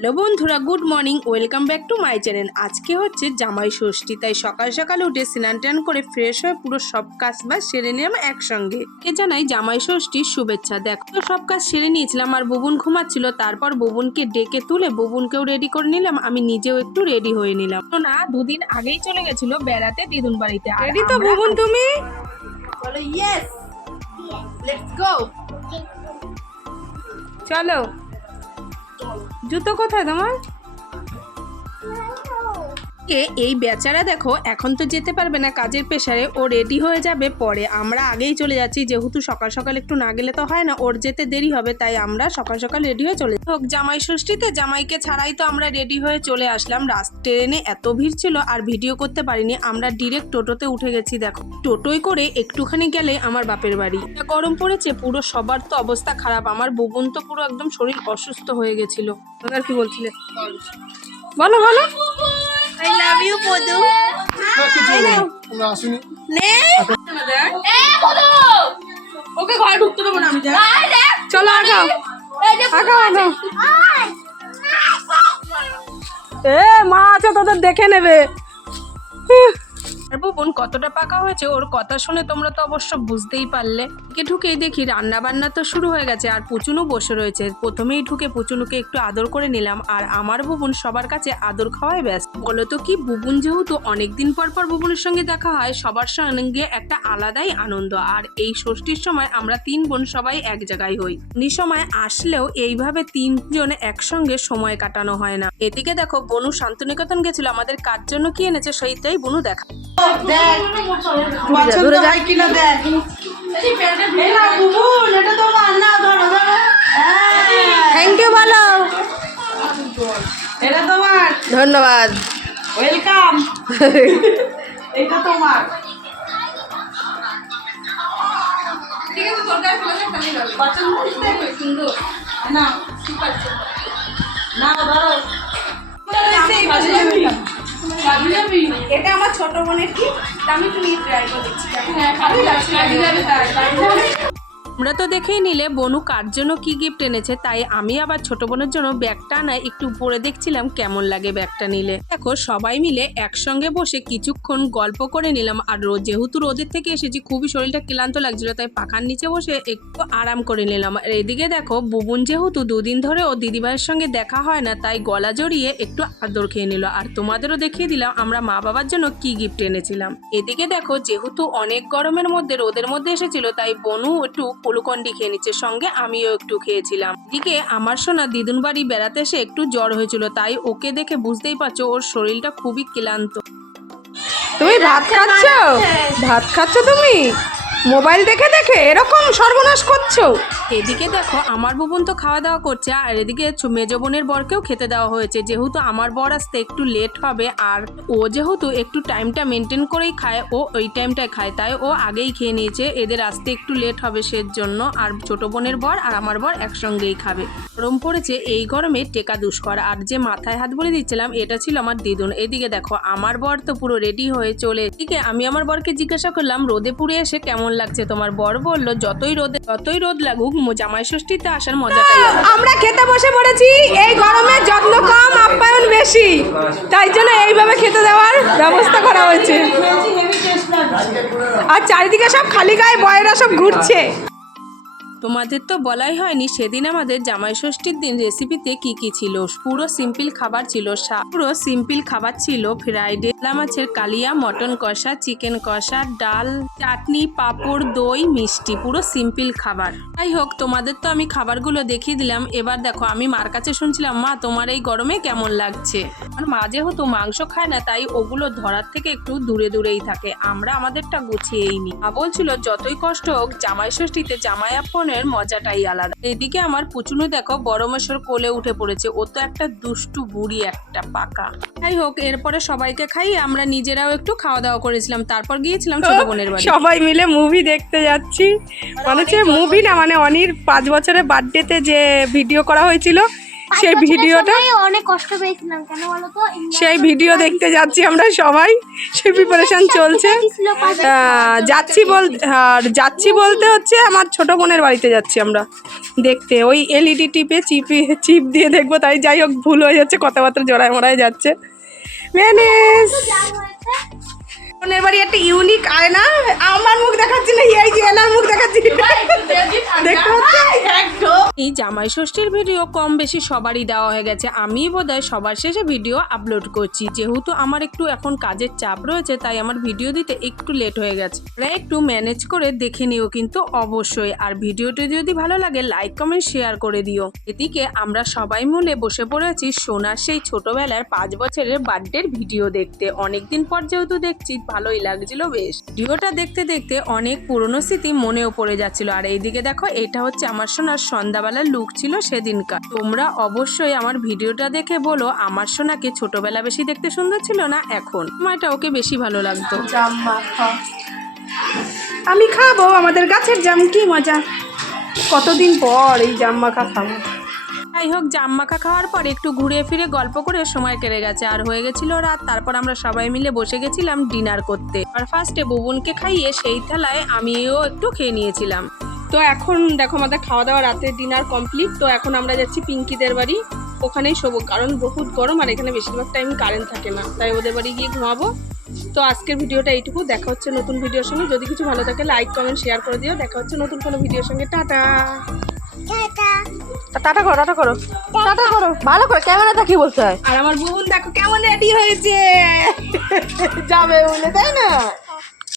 Hello বন্ধুরা, good morning, welcome back to my channel. আজকে হচ্ছে জামাই ষষ্ঠী, তাই সকাল সকাল উঠে স্নান টান করে ফ্রেশ হয়ে পুরো সব কাজ বাজ সেরে নিলাম একসঙ্গে। কে জানাই জামাই ষষ্ঠীর শুভেচ্ছা। দেখো তো সব কাজ সেরে নিয়েছিলাম আর বুবুন ঘুমাচ্ছিল, তারপর বুবুনকে ডেকে তুলে বুবুনকেও রেডি করে নিলাম, আমি নিজেও একটু রেডি হয়ে নিলাম। তো না, দুদিন আগেই চলে গেছিল বেড়াতে দিদুন বাড়িতে। রেডি তো বুবুন তুমি? বলো ইয়েস, লেটস গো। চলো। জুতো কোথায় তোমার? এই বেচারা দেখো এখন তো যেতে পারবে না কাজের প্রেসারে, ও রেডি হয়ে যাবে পরে। আমরা আগেই চলে যাচ্ছি, যেহেতু সকাল সকাল একটু না গেলে তো হয় না, ওর যেতে দেরি হবে, তাই আমরা সকাল সকাল রেডি হয়ে চলে হোক। জামাই ষষ্ঠীতে জামাইকে ছাড়াই তো আমরা রেডি হয়ে চলে আসলাম। ট্রেনে এত ভিড় ছিল আর ভিডিও করতে পারিনি, আমরা ডিরেক্ট টোটোতে উঠে গেছি। দেখো টোটোয় করে একটুখানি গেলে আমার বাপের বাড়ি। গরম পড়েছে পুরো, সবার তো অবস্থা খারাপ, আমার বুবুন তো পুরো একদম শরীর অসুস্থ হয়ে গেছিল। আর কি বলছিলে বলো বলো। I love you, Podu. আমরা আসিনি। ওকে ঘরে ঢুকতে দেবো না আমি। চলো আগাও আগাও আগাও। মা আছে, তোদের দেখে নেবে। আর বুবুন কতটা পাকা হয়েছে ওর কথা শুনে তোমরা তো অবশ্য বুঝতেই পারলে। ঢুকেই দেখি রান্না বান্না তো শুরু হয়ে গেছে আর পুচুনু বসে রয়েছে। প্রথমেই ঢুকে পুচুনুকে একটু আদর করে নিলাম, আর আমার বুবুন সবার কাছে আদর খাওয়াই ব্যস্ত। বলো তো কি, বুবুন যেহেতু অনেকদিন পর পর বুবুনের সঙ্গে দেখা হয়, সবার সঙ্গে একটা আলাদাই আনন্দ। আর এই ষষ্ঠীর সময় আমরা 3 বোন সবাই এক জায়গায় হই। সময় আসলেও এইভাবে 3 জন একসঙ্গে সময় কাটানো হয় না। এদিকে দেখো বনু শান্তিনিকেতন গেছিল, আমাদের কার জন্য কি এনেছে সেইটাই বনু দেখা। থ্যাংক ইউ বলো। এটা তোমার, ধন্যবাদ, ওয়েলকাম। এটা তোমার। পছন্দ হচ্ছে? সুন্দর না? না ধরো, এটা আমার ছোট বোনের কি, আমি তুমি ট্রাই করে দেখছি। আমরা তো দেখেই নিলে বনু কার জন্য কি গিফট এনেছে, তাই আমি আবার ছোট বোনের জন্য ব্যাগটা না একটু পরে দেখছিলাম কেমন লাগে ব্যাগটা নিলে। দেখো সবাই মিলে একসঙ্গে বসে কিছুক্ষণ গল্প করে নিলাম। আর যেহেতু রোদের থেকে এসেছি খুবই শরীরটা ক্লান্ত লাগছিল, তাই পাখার নিচে বসে একটু আরাম করে নিলাম। আর এদিকে দেখো বুবুন যেহেতু 2 দিন ধরে ও দিদিভাইয়ের সঙ্গে দেখা হয় না, তাই গলা জড়িয়ে একটু আদর খেয়ে নিল। আর তোমাদেরও দেখিয়ে দিলাম আমরা মা বাবার জন্য কি গিফট এনেছিলাম। এদিকে দেখো যেহেতু অনেক গরমের মধ্যে রোদের মধ্যে এসেছিল, তাই বনু একটু গ্লুকন্ডি খেয়ে নিচ্ছে, সঙ্গে আমিও একটু খেয়েছিলাম। এদিকে আমার সোনা দিদুন বাড়ি বেড়াতে এসে একটু জ্বর হয়েছিল, তাই ওকে দেখে বুঝতেই পারছো ওর শরীরটা খুবই ক্লান্ত। তুমি ভাত খাচ্ছ? ভাত খাচ্ছ তুমি? মোবাইল দেখে দেখে এরকম সর্বনাশ করছো। এদিকে দেখো আমার বুবুন তো খাওয়া দাওয়া করছে, আর এদিকে মেজ বোনের বরকেও খেতে দেওয়া হয়েছে। যেহেতু আমার বর আসতে একটু লেট হবে, আর ও যেহেতু একটু টাইমটা মেনটেন করেই খায়, ও ওই টাইমটায় খায়, তাই ও আগেই খেয়ে নিয়েছে। এদের আসতে একটু লেট হবে সেজন্য। আর ছোট বোনের বর আর আমার বর একসঙ্গেই খাবে। গরম পড়েছে, এই গরমে টেকা দুষ্কর। আর যে মাথায় হাত বলে দিচ্ছিলাম এটা ছিল আমার দিদুন। এদিকে দেখো আমার বর তো পুরো রেডি হয়ে চলে। এদিকে আমি আমার বরকে জিজ্ঞাসা করলাম রোদে পুড়ে এসে কেমন লাগছে তোমার? বর বললো যতই রোদ লাগুক জামাই ষষ্ঠীতে আসার মজাটাই আলাদা। আমরা খেতে বসে পড়েছি, এই গরমে যত্ন কম আপ্যায়ন বেশি, তাই জন্য এইভাবে খেতে দেওয়ার ব্যবস্থা করা হয়েছে। আর চারিদিকে সব খালি গায়ে বয়েরা সব ঘুরছে। তোমাদের তো বলাই হয়নি সেদিন আমাদের জামাই ষষ্ঠীর দিন রেসিপিতে কি কি ছিল। পুরো সিম্পল খাবার ছিল ফ্রাইড মাছের কালিয়া, মটন কষা, চিকেন কষা, ডাল, চাটনি, পাঁপড়, দই, মিষ্টি, পুরো সিম্পল খাবার। যাই হোক তোমাদের তো আমি খাবারগুলো দেখিয়ে দিলাম। এবার দেখো আমি মার কাছে শুনছিলাম মা তোমার এই গরমে কেমন লাগছে। আমার মা যেহেতু মাংস খায় না, তাই ওগুলো ধরার থেকে একটু দূরে দূরেই থাকে, আমরা আমাদেরটা গুছিয়েই নি। মা বলছিল যতই কষ্ট হোক জামাই ষষ্ঠীতে জামাই আপন মজাটাই আলাদা। এদিকে আমার পুচুনু দেখো বড় মেশোর কোলে উঠে পড়েছে, ও তো একটা দুষ্টু বুড়ি একটা পাকা। যাই হোক এরপরে সবাইকে খাই, আমরা নিজেরাও একটু খাওয়া দাওয়া করেছিলাম, তারপর গিয়েছিলাম ছোট বোনের বাড়ি। সবাই মিলে মুভি দেখতে যাচ্ছি। মানে হচ্ছে মুভি না, মানে অনির 5 বছরের বার্থডেতে যে ভিডিও করা হয়েছিল সেই ভিডিওটা অনেক কষ্ট পেয়েছিলাম কেন বলো তো সেই ভিডিও দেখতে যাচ্ছি আমরা সবাই, সেই প্রিপারেশন চলছে। যাচ্ছি বলতে হচ্ছে আমার ছোট বোনের বাড়িতে যাচ্ছি আমরা দেখতে, ওই এলইডি চিপ দিয়ে দেখবো, তাই যাই হোক ভুল হয়ে যাচ্ছে, কথাবার্তা জড়ায় মড়ায় যাচ্ছে। ম্যানেজ বোনের বাড়ি একটা ইউনিক আয়না, আমার মুখ দেখাচ্ছি না, এই যে এনার মুখ দেখাচ্ছি, দেখতে পাচ্ছি। এই জামাই ষষ্ঠীর ভিডিও কম বেশি সবারই দেওয়া হয়ে গেছে, আমি বোধহয় সবার শেষে ভিডিও আপলোড করছি, যেহেতু আমার একটু এখন কাজের চাপ রয়েছে তাই আমার ভিডিও দিতে একটু লেট হয়ে গেছে। তোমরা একটু ম্যানেজ করে দেখে নিও কিন্তু অবশ্যই, আর ভিডিওটি যদি ভালো লাগে লাইক কমেন্ট শেয়ার করে দিও। এদিকে আমরা সবাই মিলে বসে পড়েছি সোনার সেই ছোটবেলার 5 বছরের বার্থডের ভিডিও দেখতে। অনেকদিন পর যেহেতু দেখছি ভালোই লাগছিল বেশ। ভিডিওটা দেখতে দেখতে অনেক পুরনো স্মৃতি মনেও পড়ে যাচ্ছিল। আর এইদিকে দেখো, এটা হচ্ছে আমার সোনার সন্ধ্যাবেলার লুক ছিল সেদিনকার। তোমরা অবশ্যই আমার ভিডিওটা দেখে বলো আমার সোনাকে ছোটবেলা বেশি দেখতে সুন্দর ছিল না এখন সময়টা ওকে বেশি ভালো লাগতো। আমি খাবো, আমাদের গাছের জাম, কি মজা, কতদিন পর এই জাম মাখা খাবো। যাই হোক, জাম মাখা খাওয়ার পর একটু ঘুরে ফিরে গল্প করে সময় কেটে গেছে, আর হয়ে গেছিল রাত। তারপর আমরা সবাই মিলে বসে গেছিলাম ডিনার করতে। আর ফার্স্টে বুবুনকে খাইয়ে সেই থালায় আমিও একটু খেয়ে নিয়েছিলাম। তো এখন দেখো আমাদের খাওয়া দাওয়া রাতের ডিনার কমপ্লিট। তো এখন আমরা যাচ্ছি পিঙ্কিদের বাড়ি, ওখানেই শোবো, কারণ বহুত গরম আর এখানে বেশিরভাগ টাইম কারেন্ট থাকে না, তাই ওদের বাড়ি গিয়ে ঘুমাবো। তো আজকের ভিডিওটা এইটুকু, দেখা হচ্ছে নতুন ভিডিওর সঙ্গে। যদি কিছু ভালো থাকে লাইক কমেন্ট শেয়ার করে দিও। দেখা হচ্ছে নতুন কোনো ভিডিওর সঙ্গে। টাটা টাটা করো, টাটা করো, টাটা করো, ভালো করে ক্যামেরাটা কি বলতে হয়। আর আমার বোন দেখো কেমন রেডি হয়েছে, যাবে বলে, তাই না?